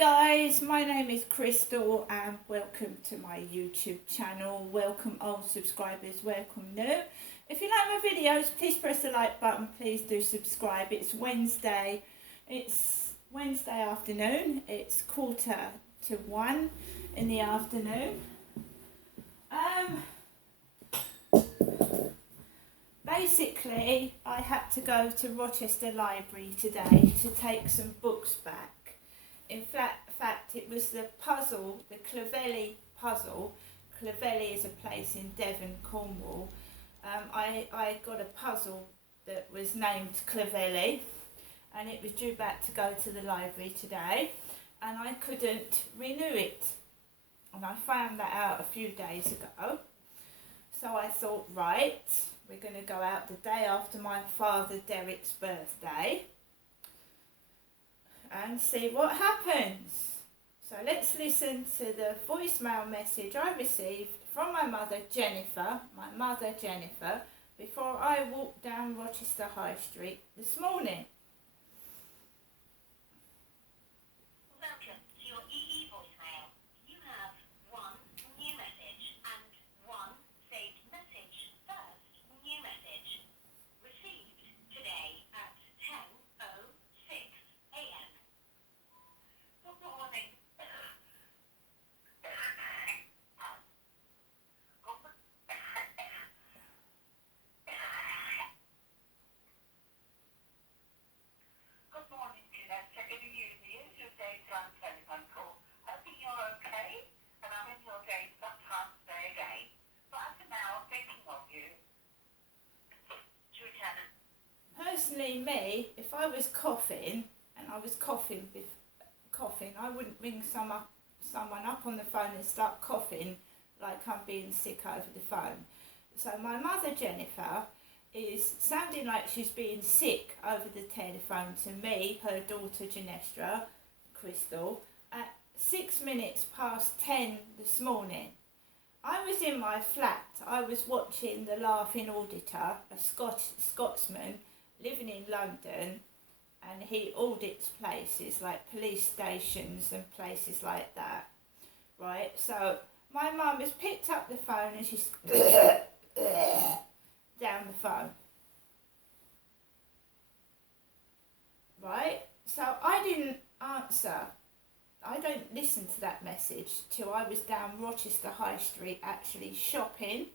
guys, my name is Crystal and welcome to my YouTube channel. Welcome old subscribers, welcome new. If you like my videos, please press the like button, please do subscribe. It's Wednesday afternoon, it's 1:45 in the afternoon. Basically, I had to go to Rochester Library today to take some books back. In fact, it was the puzzle, the Clovelly puzzle. Clovelly is a place in Devon, Cornwall. I got a puzzle that was named Clovelly, and it was due back to go to the library today, and I couldn't renew it. And I found that out a few days ago. So I thought, right, we're going to go out the day after my father Derek's birthday and see what happens. So let's listen to the voicemail message I received from my mother Jennifer, before I walked down Rochester High Street this morning. Welcome to your EE voicemail. You have one new message and one saved message. First new message received today at 10:06 a.m. Good morning. Good morning, Jeanette. Checking in with you. It's your daytime telephone call. Hoping you're okay, and I'm in your day sometime today again. But for now, I'm thinking of you. To return. Personally, me, if I was coughing, and I was coughing, I wouldn't ring someone up on the phone and start coughing like I'm being sick over the phone. So my mother Jennifer is sounding like she's being sick over the telephone to me, her daughter Janestra, Crystal, at 10:06 this morning. I was in my flat. I was watching The Laughing Auditor, a Scotsman living in London, and he audits places like police stations and places like that, right? So my mum has picked up the phone and she's down the phone, right? So I didn't answer. I don't listen to that message till I was down Rochester High Street actually shopping,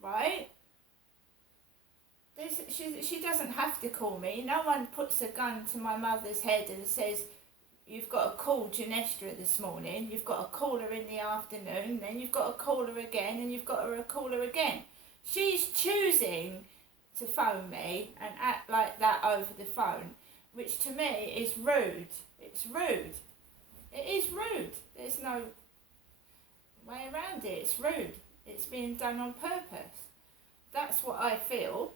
right? She doesn't have to call me. No one puts a gun to my mother's head and says, you've got to call Janestra this morning, you've got to call her in the afternoon, then you've got to call her again, and you've got to call her again. She's choosing to phone me and act like that over the phone, which to me is rude. It's rude. It is rude. There's no way around it. It's rude. It's being done on purpose. That's what I feel.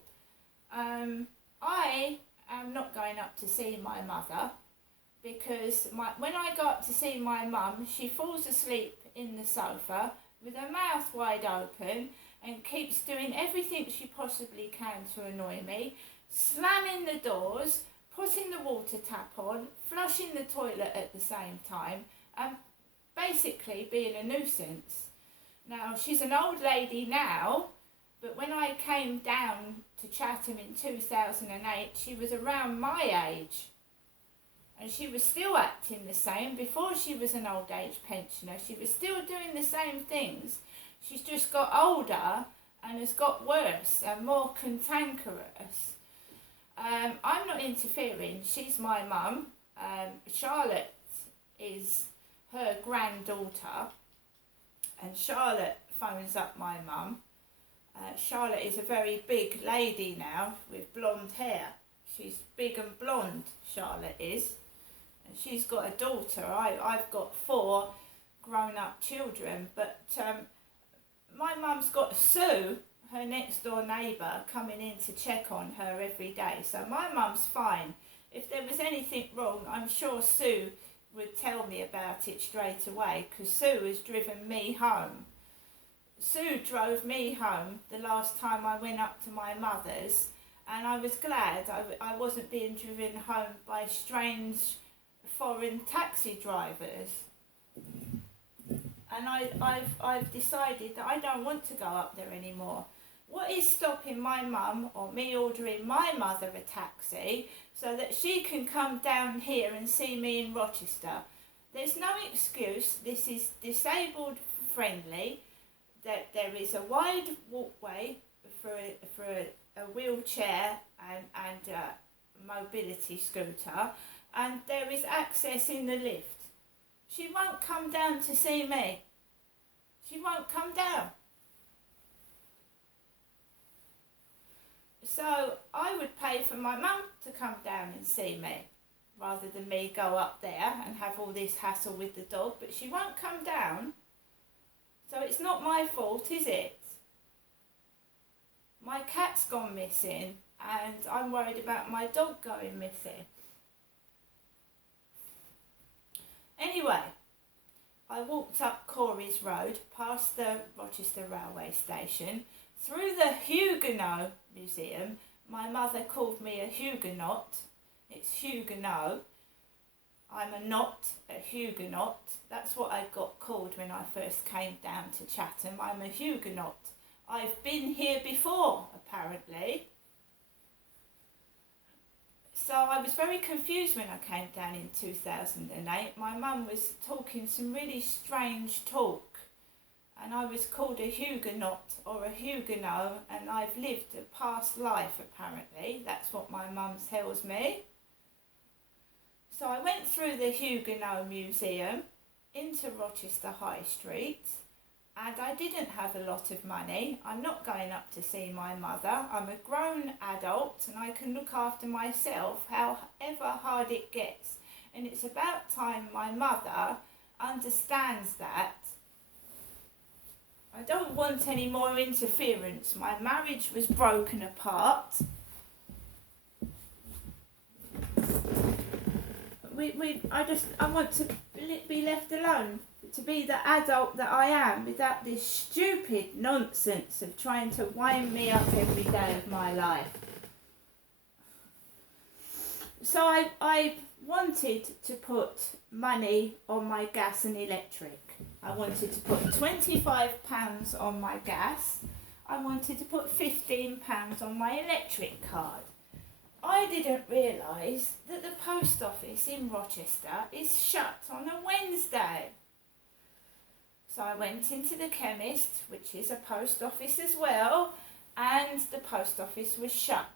I am not going up to see my mother because when I go up to see my mum, she falls asleep in the sofa with her mouth wide open and keeps doing everything she possibly can to annoy me, slamming the doors, putting the water tap on, flushing the toilet at the same time, and basically being a nuisance. Now, she's an old lady now, but when I came down to Chatham in 2008, she was around my age. And she was still acting the same before she was an old age pensioner. She was still doing the same things. She's just got older and has got worse and more cantankerous. I'm not interfering. She's my mum. Charlotte is her granddaughter, and Charlotte phones up my mum. Charlotte is a very big lady now with blonde hair. She's big and blonde, Charlotte is. And she's got a daughter. I've got 4 grown-up children, but my mum's got Sue, her next door neighbour, coming in to check on her every day. So my mum's fine. If there was anything wrong, I'm sure Sue would tell me about it straight away, because Sue has driven me home. Sue drove me home the last time I went up to my mother's, and I was glad I wasn't being driven home by strange foreign taxi drivers. And I've decided that I don't want to go up there anymore. What is stopping my mum or me ordering my mother a taxi so that she can come down here and see me in Rochester? There's no excuse. This is disabled friendly. That there is a wide walkway for a wheelchair and a mobility scooter, and there is access in the lift. She won't come down to see me. She won't come down. So I would pay for my mum to come down and see me, rather than me go up there and have all this hassle with the dog, but she won't come down. So it's not my fault, is it? My cat's gone missing and I'm worried about my dog going missing. Anyway, I walked up Corey's Road, past the Rochester railway station, through the Huguenot Museum. My mother called me a Huguenot. It's Huguenot. I'm not a Huguenot. That's what I got called when I first came down to Chatham. I'm a Huguenot. I've been here before, apparently. So I was very confused when I came down in 2008. My mum was talking some really strange talk, and I was called a Huguenot or a Huguenot, and I've lived a past life, apparently. That's what my mum tells me. So I went through the Huguenot Museum into Rochester High Street, and I didn't have a lot of money. I'm not going up to see my mother. I'm a grown adult and I can look after myself however hard it gets. And it's about time my mother understands that. I don't want any more interference. My marriage was broken apart. I want to be left alone, to be the adult that I am, without this stupid nonsense of trying to wind me up every day of my life. So I wanted to put money on my gas and electric. I wanted to put £25 on my gas. I wanted to put £15 on my electric card. I didn't realise that the post office in Rochester is shut on a Wednesday. So I went into the chemist, which is a post office as well, and the post office was shut.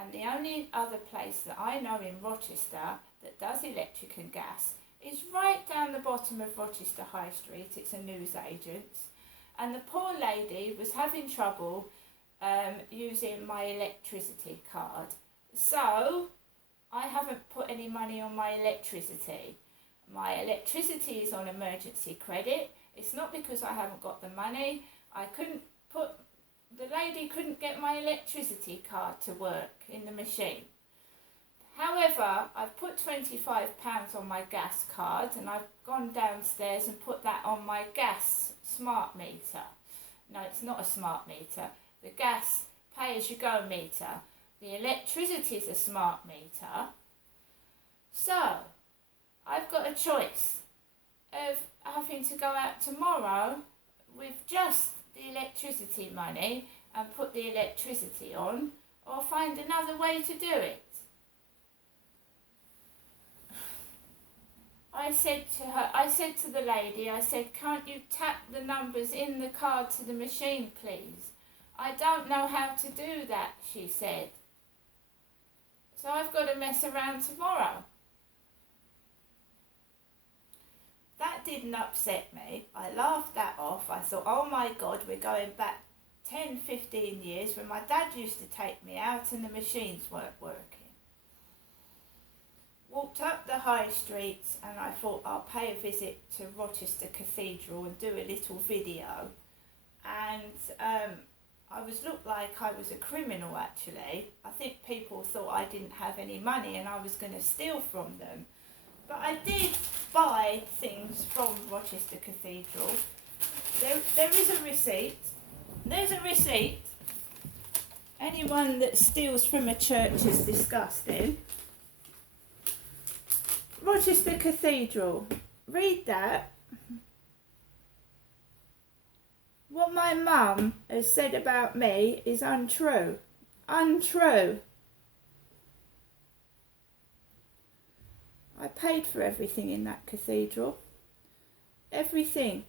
And the only other place that I know in Rochester that does electric and gas is right down the bottom of Rochester High Street. It's a newsagent's. And the poor lady was having trouble using my electricity card. So I haven't put any money on my electricity. My electricity is on emergency credit. It's not because I haven't got the money. The lady couldn't get my electricity card to work in the machine. However, I've put £25 on my gas card, and I've gone downstairs and put that on my gas smart meter. No, it's not a smart meter. The gas pay-as-you-go meter. The electricity is a smart meter. So, I've got a choice of having to go out tomorrow with just the electricity money and put the electricity on, or find another way to do it. I said to the lady, can't you tap the numbers in the card to the machine, please? I don't know how to do that, she said. So I've got to mess around tomorrow. That didn't upset me. I laughed that off. I thought, oh my God, we're going back 10, 15 years when my dad used to take me out and the machines weren't working. Walked up the high streets and I thought I'll pay a visit to Rochester Cathedral and do a little video. And I looked like I was a criminal, actually. I think people thought I didn't have any money and I was going to steal from them. But I did buy things from Rochester Cathedral. There is a receipt. There's a receipt. Anyone that steals from a church is disgusting. Rochester Cathedral. Read that. What my mum has said about me is untrue. Untrue. I paid for everything in that cathedral. Everything.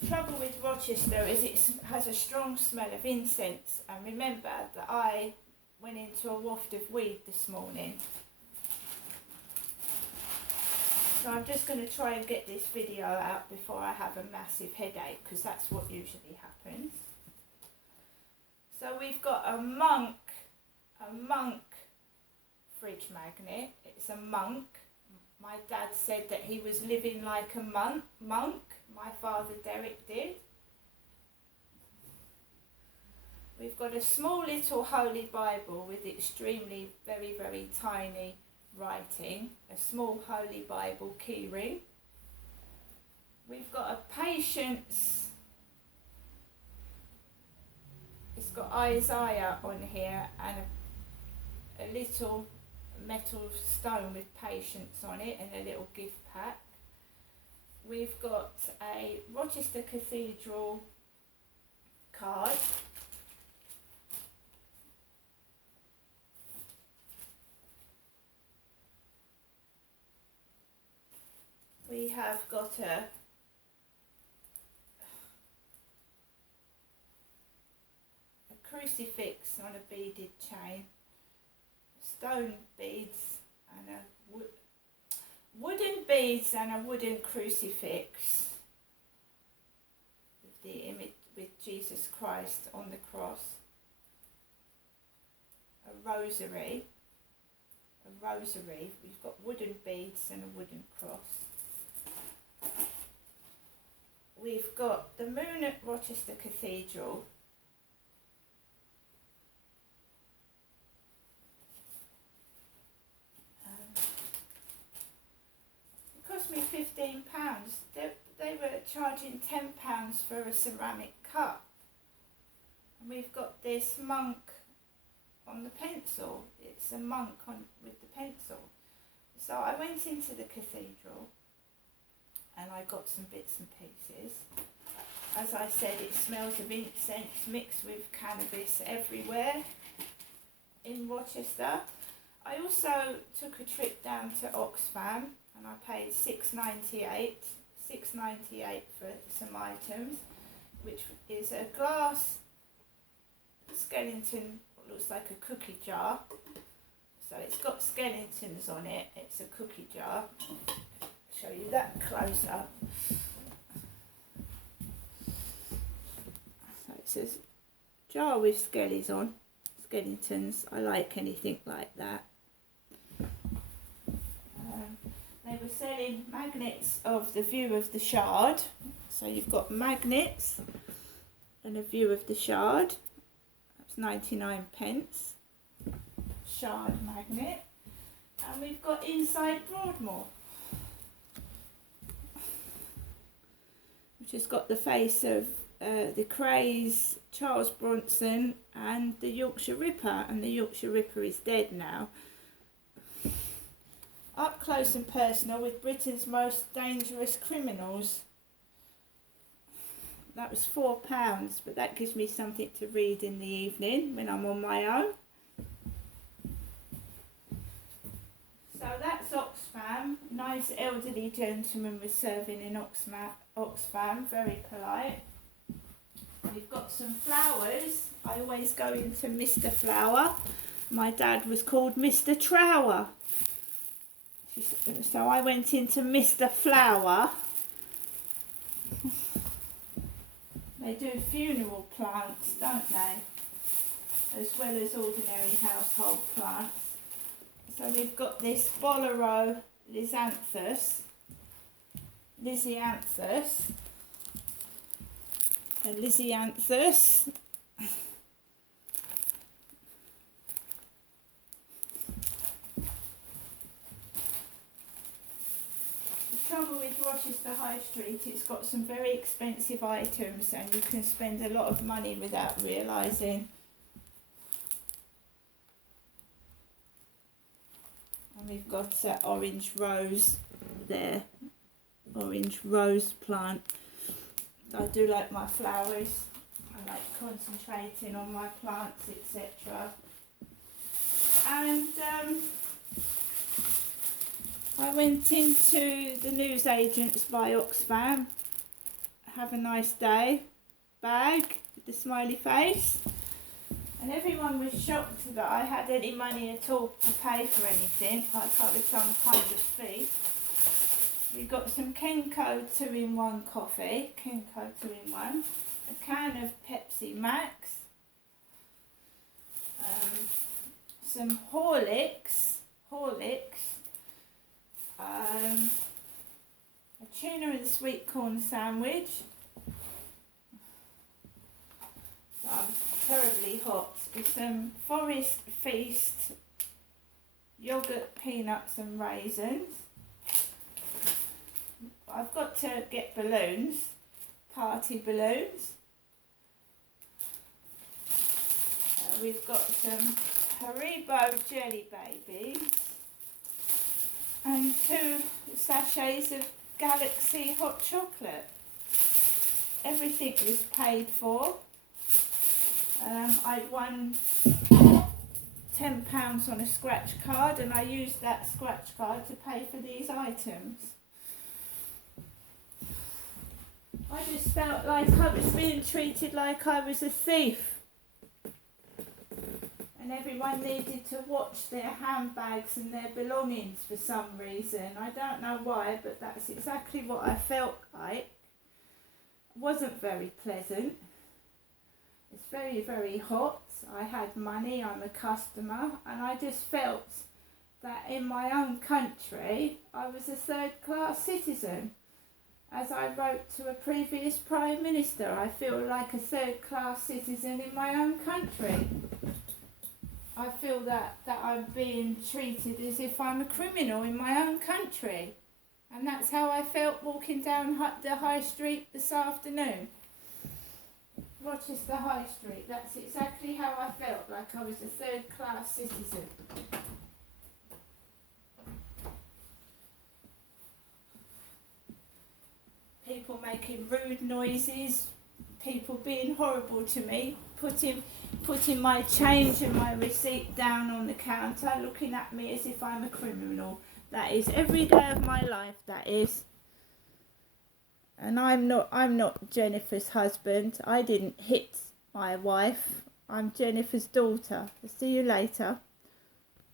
The trouble with Rochester is it has a strong smell of incense. And remember that I went into a waft of weed this morning. So I'm just going to try and get this video out before I have a massive headache, because that's what usually happens. So we've got a monk fridge magnet. It's a monk. My dad said that he was living like a monk. My father Derek did. We've got a small little Holy Bible with extremely very, very tiny writing. A small Holy Bible keyring. We've got a Patience. It's got Isaiah on here and a little metal stone with Patience on it and a little gift pack. We've got a Rochester Cathedral card. We have got a crucifix on a beaded chain, stone beads and a wooden beads and a wooden crucifix with the image with Jesus Christ on the cross, a rosary, we've got wooden beads and a wooden cross. We've got the moon at Rochester Cathedral. It cost me £15. They were charging £10 for a ceramic cup. And we've got this monk on the pencil. It's a monk with the pencil. So I went into the cathedral and I got some bits and pieces. As I said, it smells of incense mixed with cannabis everywhere in Rochester. I also took a trip down to Oxfam and I paid $6.98 for some items, which is a glass skeleton, what looks like a cookie jar. So it's got skeletons on it, it's a cookie jar. Show you that close up. So it says jar with skeletons. I like anything like that. They were selling magnets of the view of the Shard. So you've got magnets and a view of the Shard. That's 99p. Shard magnet. And we've got inside Broadmoor, which has got the face of the Krays, Charles Bronson and the Yorkshire Ripper, and the Yorkshire Ripper is dead now. Up close and personal with Britain's most dangerous criminals. That was £4, but that gives me something to read in the evening when I'm on my own. So that's Oxfam. Nice elderly gentleman was serving in Oxfam, very polite. We've got some flowers. I always go into Mr. Flower. My dad was called Mr. Trower. So I went into Mr. Flower. They do funeral plants, don't they? As well as ordinary household plants. So we've got this Bolero Lisianthus. A Lisianthus. The trouble with Rochester High Street, it's got some very expensive items and you can spend a lot of money without realising. And we've got orange rose there, orange rose plant. I do like my flowers. I like concentrating on my plants, etc. And I went into the newsagents by Oxfam. Have a nice day bag with the smiley face, and everyone was shocked that I had any money at all to pay for anything, like I was some kind of thief. We got some Kenco 2-in-1 coffee, Kenco 2-in-1, a can of Pepsi Max, some Horlicks, a tuna and sweet corn sandwich. I'm terribly hot, with some Forest Feast yogurt, peanuts and raisins. I've got to get balloons, party balloons. We've got some Haribo jelly babies and 2 sachets of Galaxy hot chocolate. Everything was paid for. I'd won £10 on a scratch card, and I used that scratch card to pay for these items. I just felt like I was being treated like I was a thief. And everyone needed to watch their handbags and their belongings for some reason. I don't know why, but that's exactly what I felt like. It wasn't very pleasant. It's very, very hot. I had money, I'm a customer, and I just felt that in my own country I was a third-class citizen. As I wrote to a previous Prime Minister, I feel like a third-class citizen in my own country. I feel that I'm being treated as if I'm a criminal in my own country. And that's how I felt walking down the High Street this afternoon. Rochester High Street. That's exactly how I felt, like I was a third-class citizen. People making rude noises, people being horrible to me, putting my change and my receipt down on the counter, looking at me as if I'm a criminal. That is every day of my life, that is. And I'm not Jennifer's husband. I didn't hit my wife. I'm Jennifer's daughter. I'll see you later.